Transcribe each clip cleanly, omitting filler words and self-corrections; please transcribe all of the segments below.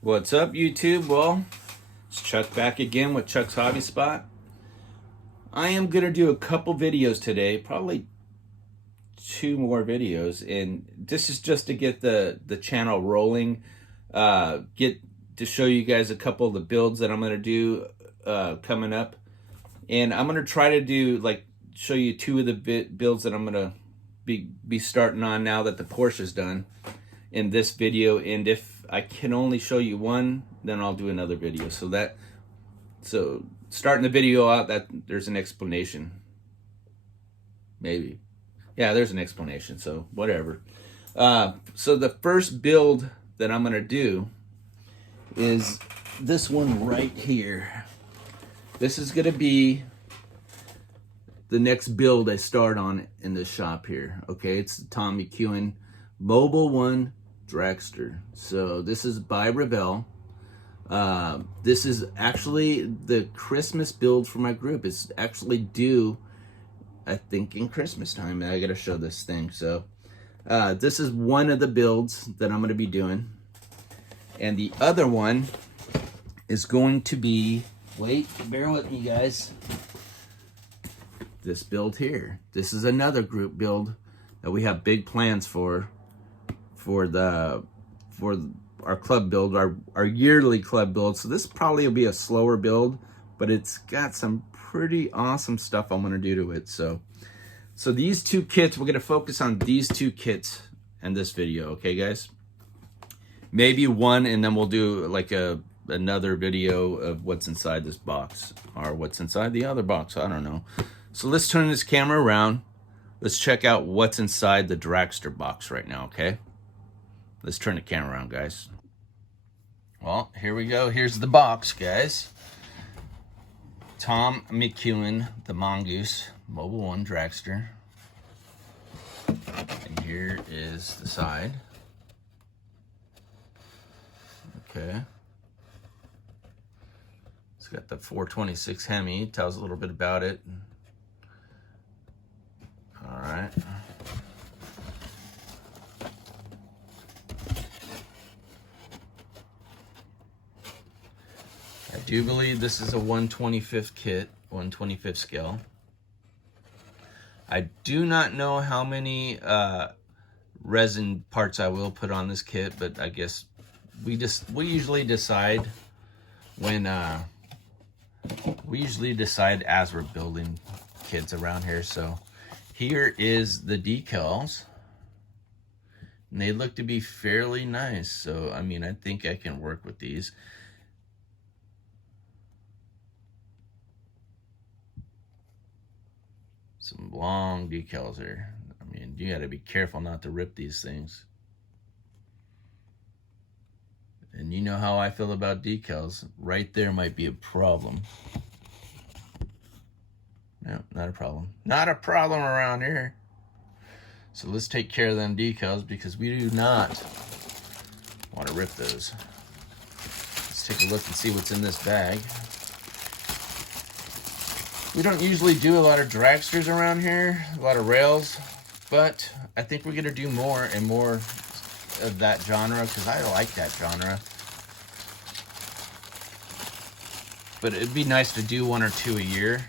What's up, YouTube? Well, it's Chuck back again with Chuck's Hobby Spot. I am going to do a couple videos today, probably 2 more videos, and this is just to get the channel rolling, get to show you guys a couple of the builds that I'm going to do coming up. And I'm going to try to do, show you 2 of the builds that I'm going to be starting on now that the Porsche's done in this video. And if I can only show you one, then I'll do another video. So starting the video out, that there's an explanation. Maybe. Yeah, there's an explanation, so whatever. So the first build that I'm gonna do is this one right here. This is gonna be the next build I start on in this shop here. Okay, it's the Tom McEwen Mobil 1 Dragster. So this is by Revell. This is actually the Christmas build for my group. It's actually due, I think, in Christmas time. I gotta show this thing. So this is one of the builds that I'm gonna be doing. And the other one is going to be, wait, bear with me guys, this build here. This is another group build that we have big plans for our club build, our yearly club build. So this probably will be a slower build, but it's got some pretty awesome stuff I'm gonna do to it. So these 2 kits, we're gonna focus on these 2 kits in this video, okay guys? Maybe one, and then we'll do like another video of what's inside this box, or what's inside the other box, I don't know. So let's turn this camera around. Let's check out what's inside the Dragster box right now, okay? Let's turn the camera around, guys. Well, here we go. Here's the box, guys. Tom McEwen, the Mongoose Mobil 1 Dragster. And here is the side. Okay. It's got the 426 Hemi. Tells a little bit about it. All right. I do believe this is a 1/25th kit, 1/25th scale. I do not know how many resin parts I will put on this kit, but I guess we usually decide when as we're building kits around here. So here is the decals, and they look to be fairly nice. So I mean, I think I can work with these. Some long decals there. I mean, you gotta be careful not to rip these things. And you know how I feel about decals. Right there might be a problem. No, not a problem. Not a problem around here. So let's take care of them decals, because we do not want to rip those. Let's take a look and see what's in this bag. We don't usually do a lot of dragsters around here, a lot of rails, but I think we're gonna do more and more of that genre, because I like that genre. But it'd be nice to do 1 or 2 a year.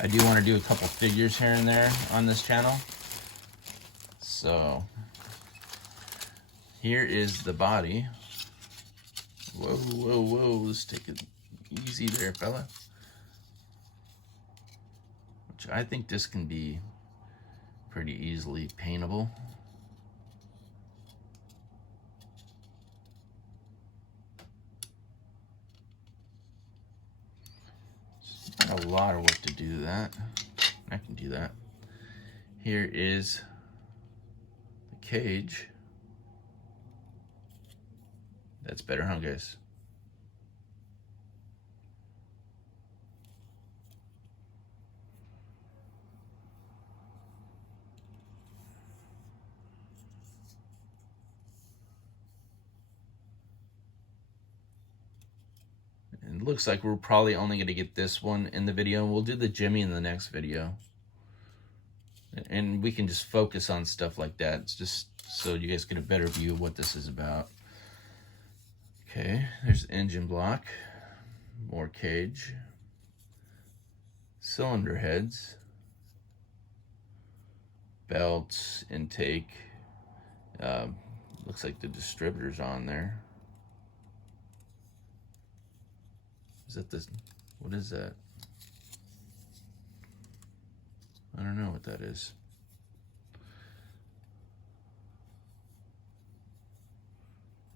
I do want to do a couple figures here and there on this channel. So here is the body. Whoa, whoa, whoa, let's take it easy there, fella. I think this can be pretty easily paintable. It's not a lot of work to do that. I can do that. Here is the cage. That's better, huh, guys? It looks like we're probably only going to get this one in the video. We'll do the Jimmy in the next video. And we can just focus on stuff like that. It's just so you guys get a better view of what this is about. Okay, there's engine block, more cage, cylinder heads, belts, intake. Looks like the distributor's on there. Is that this? What is that? I don't know what that is.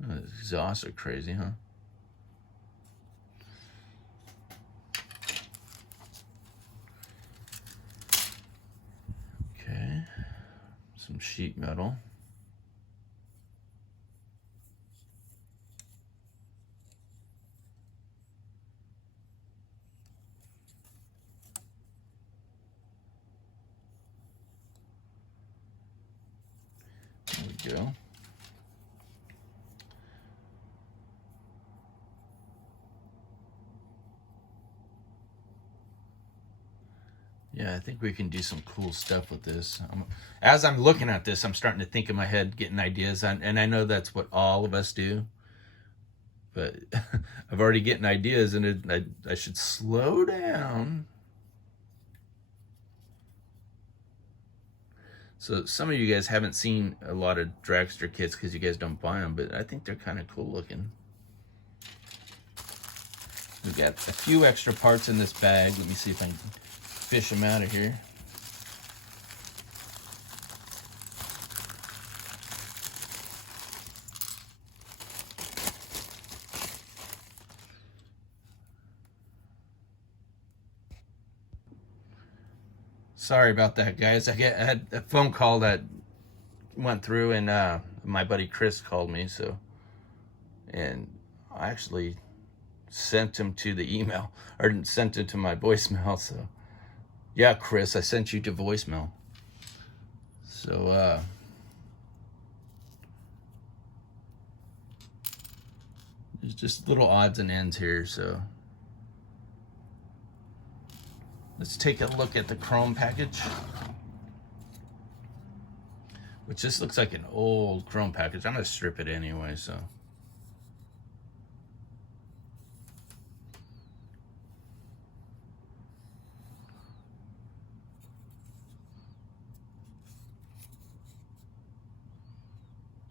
Oh, the exhausts are crazy, huh? Okay, some sheet metal. There we go. Yeah, I think we can do some cool stuff with this. As I'm looking at this, I'm starting to think in my head, getting ideas, and I know that's what all of us do. But I've already getting ideas, and I should slow down. So some of you guys haven't seen a lot of dragster kits because you guys don't buy them, but I think they're kind of cool looking. We got a few extra parts in this bag. Let me see if I can fish them out of here. Sorry about that, guys. I had a phone call that went through, and my buddy Chris called me, and I actually sent him to the email, or sent him to my voicemail. So yeah, Chris, I sent you to voicemail. So there's just little odds and ends here. So let's take a look at the chrome package, which just looks like an old chrome package. I'm gonna strip it anyway, so.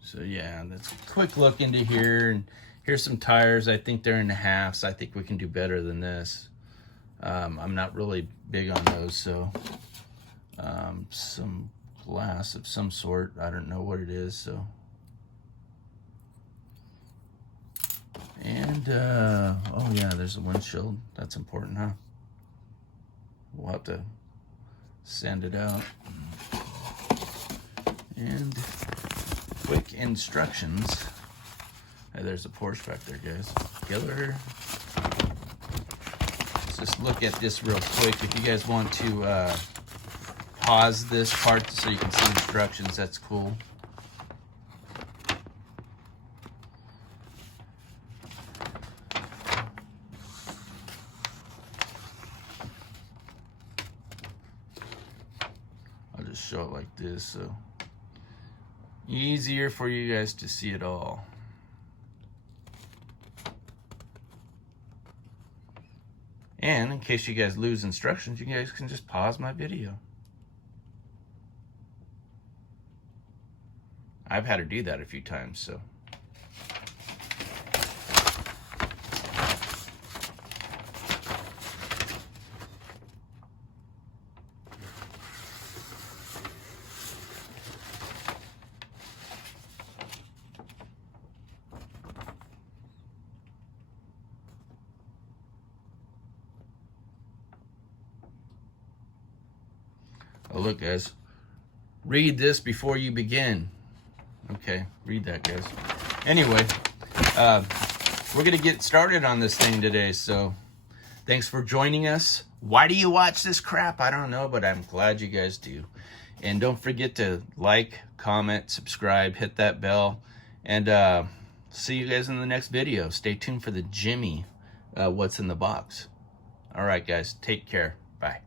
So yeah, let's quick look into here, and here's some tires. I think they're in the halves. I think we can do better than this. I'm not really big on those, so some glass of some sort. I don't know what it is, so. And oh yeah, there's a windshield. That's important, huh? We'll have to sand it out. And quick instructions. Hey, there's a Porsche back there, guys. Killer. Let's just look at this real quick. If you guys want to pause this part so you can see instructions, that's cool. I'll just show it like this, so easier for you guys to see it all. And in case you guys lose instructions, you guys can just pause my video. I've had to do that a few times, so. Oh, look, guys. Read this before you begin. Okay, read that, guys. Anyway, we're going to get started on this thing today, so thanks for joining us. Why do you watch this crap? I don't know, but I'm glad you guys do. And don't forget to like, comment, subscribe, hit that bell, and see you guys in the next video. Stay tuned for the Jimmy What's in the Box. All right, guys, take care. Bye.